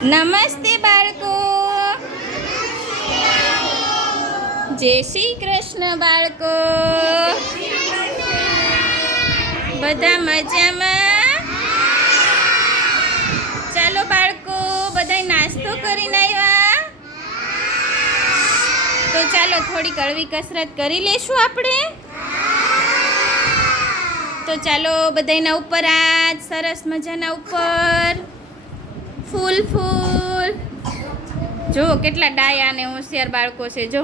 નમસ્તે બાળકો. જય શ્રી કૃષ્ણ બાળકો. બધા મજામાં? ચાલો બાળકો, બધા નાસ્તો કરીને આવ્યા? તો ચાલો થોડી કડવી કસરત કરી લેશું આપણે. તો ચાલો બધાના ઉપર હાથ, સરસ મજાના ઉપર. ફૂલ ફૂલ. જો કેટલા ડાયા અને હોશિયાર બાળકો છે. જો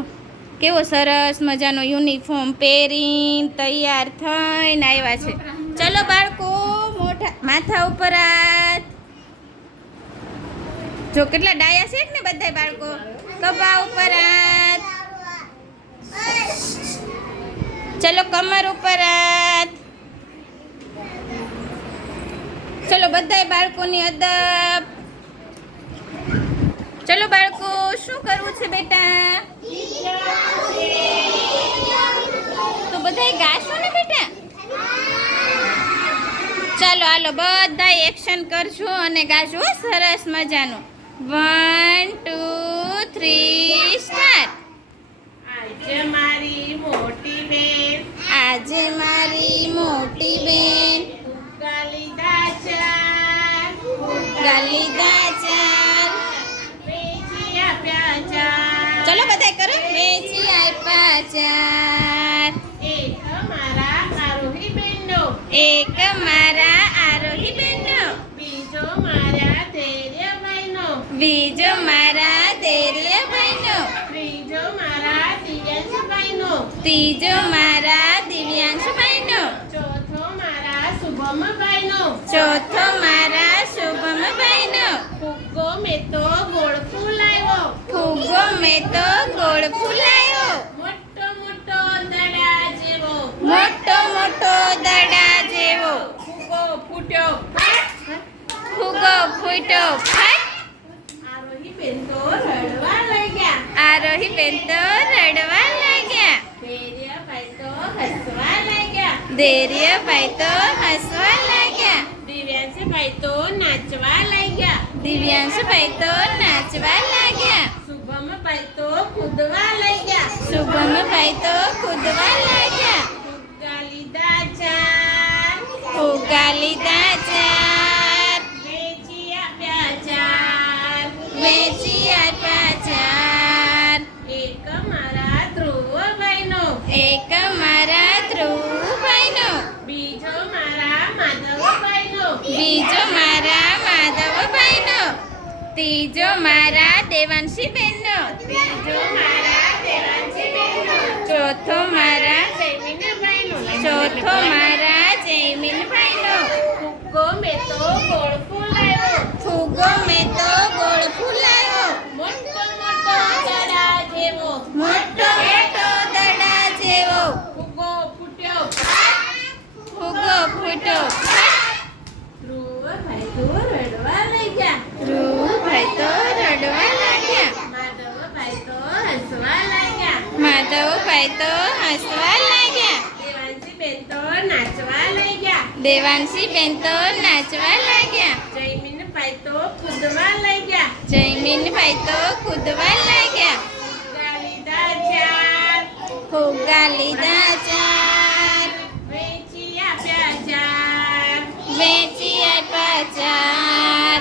કેવો સરસ મજાનો યુનિફોર્મ પહેરીને તૈયાર થઈને આવ્યા છે. ચલો બાળકો, મોઢા માથા ઉપર હાથ. જો કેટલા ડાયા છે ને બધા બાળકો. ખભા ઉપર હાથ. ચલો કમર ઉપર હાથ. ચલો બધાય બાળકોની અદબ. ચલો બાળકો, શું કરવું છે બેટા? તો બધાય ગાશો ને બેટા. ચાલો હાલો બધા એક્શન કરજો અને ગાજો સરસ મજાનું. 1 2 3 સ્ટાર્ટ. આજે મારી મોટી બેન, આજે મારી મોટી બેન ગાલીદા ચાર, ગાલીદા ચાર. વેચી આપ્યા ચાર. ચલો બધાય કરો. વેચી આપ્યા ચાર. એક મારા આરોહી બેનનો, એક મારા આરોહી બેનનો, બીજો મારા ધૈર્યભાઈનો, બીજો મારા ધૈર્યભાઈનો, ત્રીજો મારા દિવ્યાંશભાઈનો, ત્રીજો મારા દિવ્યાંશભાઈનો, ચોથો મારા શુભમભાઈનો. ચોથો મારા શુભમભાઈનો. ફુગ્ગો મેં તો ગોળ ફૂલાવ્યો, ફુગ્ગો મેં તો ગોળ ફૂલાયો, મોટો મોટો દડા જેવો, મોટો મોટો દડા જેવો. ફુગ્ગો ફૂટ્યો, ફુગ્ગો ફૂટ્યો ફાટ. આરોહી બેન તો રડવા લાગ્યા, આરોહી બેન તો રડવા લાગ્યા, ધૈર્યભાઈ તો હસવા લાગ્યા, ધૈર્યભાઈ તો હસવા લાગ્યા, દિવ્યાંશભાઈ તો નાચવા લાગ્યા, દિવ્યાંશભાઈ તો નાચવા લાગ્યા, શુભમભાઈ તો કૂદવા લાગ્યા, શુભમભાઈ તો કૂદવા લાગ્યા. ફુગ્ગા લીધા ચાર, ફુગ્ગા લીધા ચાર, વેચી આપ્યા ચાર. વેચી આપ્યા ચાર. એક મારા ધ્રુવભાઈનો, એક મારા ધ્રુવભાઈનો, બીજો મારા માધવભાઈનો, બીજો મારા માધવભાઈનો, ત્રીજો મારા દેવાંશીબેનનો, ત્રીજો મારા દેવાંશીબેનનો, ચોથો મારા જયમીનભાઈનો, ચોથો મારા જયમીનભાઈનો. ફુગ્ગો મેં તો ગોળ ફૂલાવ્યો, ફુગ્ગો મેં તો ગોળ ફૂલાયો, મોટો મોટો દડા જેવો, મોટો મોટો દડા જેવો. ફુગ્ગો ફૂટ્યો, ફુગ્ગો ફૂટ્યો ફાટ. ધ્રુવભાઈ તો રડવા લાગ્યા, ધ્રુવભાઈ તો રડવા લાગ્યા, માધવભાઈ તો હસવા લાગ્યા, માધવભાઈ તો હસવા લાગ્યા, દેવાંશીબેન તો નાચવા લાગ્યા, દેવાંશીબેન તો નાચવા લાગ્યા, જયમીનભાઈ તો કૂદવા લાગ્યા, જયમીનભાઈ તો કૂદવા લાગ્યા. ફુગ્ગા લીધા ચાર, ફુગ્ગા લીધા ચાર, વેચી આપ્યા ચાર. વેચી આપ્યા ચાર.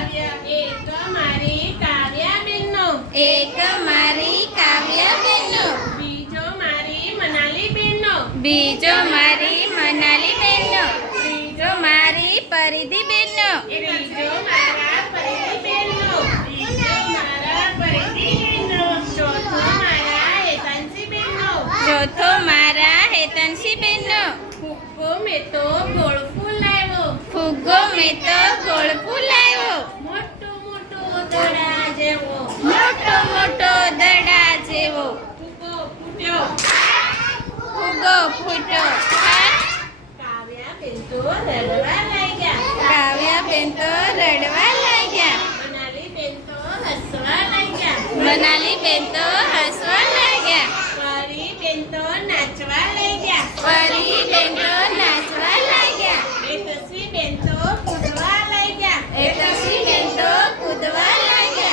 એક મારી કાવ્યાબેનનો, એક મારી કાવ્યાબેનનો, બીજો મારી મનાલીબેનનો, બીજો મારી મનાલીબેનનો, ત્રીજો મારી પરિધિબેનનો, ત્રીજો મારા પરિધિબેનનો, ત્રીજો મારા પરિધિબેનનો, ચોથો મારા હેતાંશીબેનનો, ચોથો મારા હેતનશીબેનનો. ફુગ્ગો મેં તો ગોળ ફૂલાવ્યો, ફુગ્ગો મેં તો ગોળ ફૂલાયો, મોટો મોટો દડા જેવો, મોટો મોટો દડા જેવો. ફુગ્ગો ફૂટ્યો, ફુગ્ગો ફૂટ્યો ફાટ. કાવ્યાબેન તો રડવા લાગ્યા, કાવ્યાબેન તો રડવા લાગ્યા, મનાલીબેન તો હસવા લાગ્યા, મનાલીબેન તો હસવા લાગ્યા, પરીબેન તો નાચવા લાગ્યા, પરીબેન તો નાચવા લાગ્યા, યશસ્વીબેન તો કૂદવા લાગ્યા, યશસ્વીબેન તો કૂદવા લાગ્યા.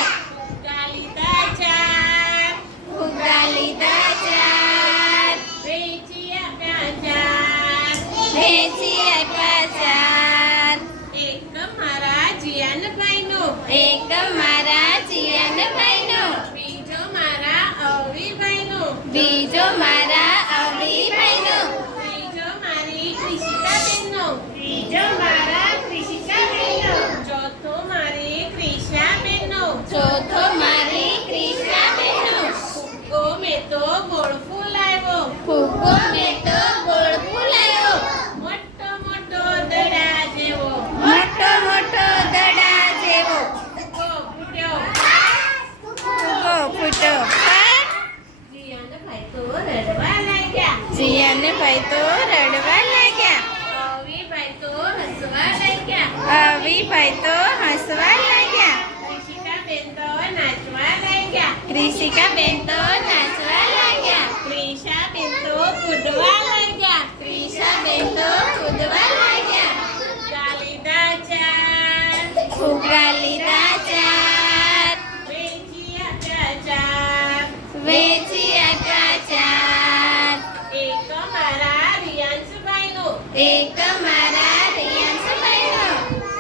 ચોથો મારી ક્રિશા બહેનો. ફુગ્ગો મેં તો ગોળ ફૂલાવ્યો. ફુગ્ગો મેં તો ગોળ ફૂલાયો. મોટો મોટો દડા જેવો. મોટો મોટો દડા જેવો. ફુગ્ગો ફૂટ્યો. ફુગ્ગો ફૂટ્યો. જીયાને ભાઈ તો રડવા લાગ્યા. જીયાને ભાઈ તો રડવા લાગ્યા. રવિભાઈ તો હસવા લાગ્યા. અવીભાઈ તો હસવા લાગ્યા. કૃષિકાબેન તો નાચવા લાગ્યા. ક્રિશિકાબેન તો નાચવા લાગ્યા. ક્રિશાબેન તો કૂદવા લાગ્યા. ક્રિશાબેન તો કૂદવા લાગ્યા. ચાલીદા ચાર. ફુગ્ગા લીધા ચાર. વેચી આપ્યા ચાર. વેચી આપ્યા ચાર. એક મારા રિયાંશભાઈનો. એક મારા રિયાંશભાઈનો.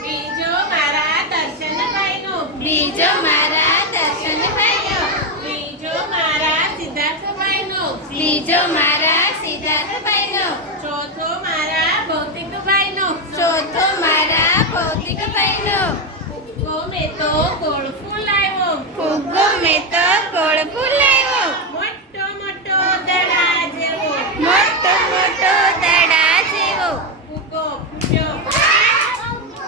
બીજો મારા દર્શનભાઈનો. બીજો મારા દર્શનભાઈનો. ત્રીજો મારા સિદ્ધાર્થભાઈનો. ત્રીજો મારા સિદ્ધાર્થભાઈનો. ચોથો મારા ભૌતિકભાઈનો. ચોથો મારા ભૌતિકભાઈનો. ફુગ્ગો મેં તો ગોળ ફૂલાવ્યો. ફુગ્ગો મેં તો ગોળ ફૂલાવ્યો. મોટો મોટો દડા જેવો. મોટો મોટો દડા જેવો. ફુગ્ગો ફૂટ્યો.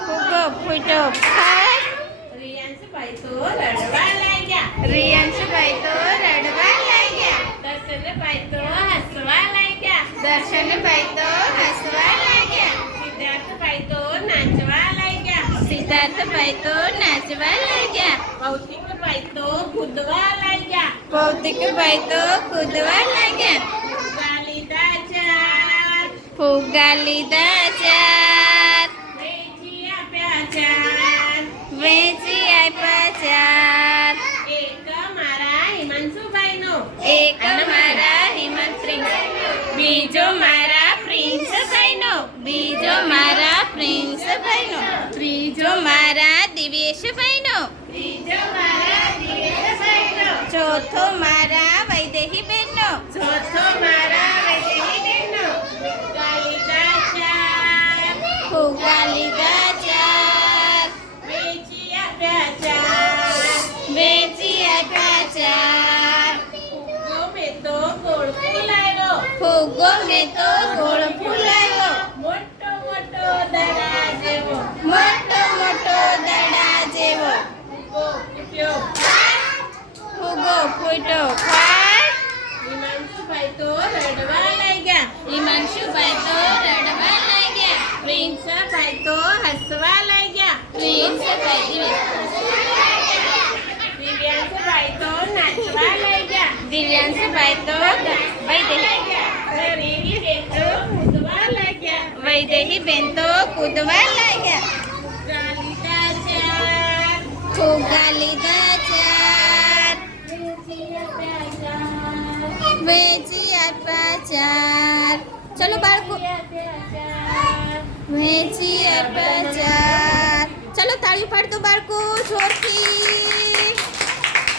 ફુગ્ગો ફૂટ્યો. ફાટ. રિયાંશભાઈ તો રડવા લાગ્યા. રિયાંશભાઈ તો રડવા લાગ્યા. દર્શનભાઈ તો હસવા લાગ્યા. દર્શનભાઈ તો હસવા લાગ્યા. સિદ્ધાર્થભાઈ તો નાચવા લાગ્યા. સિદ્ધાર્થભાઈ તો નાચવા લાગ્યા. ભૌતિકભાઈ તો કૂદવા લાગ્યા. ભૌતિકભાઈ તો કૂદવા લાગ્યા. ચાલીદા ચાર. ફુગ્ગા લીધા ચાર. વેચી આપ્યા ચાર. વેચી આપ્યા ચાર. એક મારા હિમાંશુભાઈનો. એક મારા હિમંત પ્રિન્સ. બીજો મારા પ્રિન્સભાઈનો. બીજો મારા પ્રિન્સભાઈનો. ત્રીજો મારા દિવ્યેશભાઈનો. ત્રીજો મારા દિવેશભાઈનો. ચોથો મારા વૈદેહીબેનનો. ચોથો મારા વૈદેહીબેનનો. ચાલીદા ચાર. ફુગ્ગા લીધા ચાર. વેચી આપ્યા ચાર. વેચી આપ્યા ચાર. ફુગ્ગો મેં તો ગોળ ફૂલાવ્યો. ફુગ્ગો મેં તો ગોળ ફૂલાવ્યો. મોટો મોટો દડા જેવો. મોટો મોટો દડા જેવો. ફુગ્ગો ફૂટ્યો. ફુગ્ગો ફૂટ્યો. ફાટ. હિમાંશુભાઈ તો રડવા લાગ્યા. હિમાંશુભાઈ તો રડવા લાગ્યા. પ્રિન્સભાઈ તો હસવા લાગ્યા. પ્રિન્સભાઈ દિવ્યાંશભાઈ તો નાચવા લાગ્યા. દિવ્યાંશભાઈ તો વૈદેહીબેન તો કૂદવા લાગ્યા. વૈદેહીબેન તો કૂદવા લાગ્યા. ચાલીદા ચાર. ફુગ્ગા લીધા ચાર. વેચી આપ્યા ચાર. ચલો બાળકો, વેચી આપ્યા ચાર. ચલો તાળી પાડતો બાળકો જોરથી.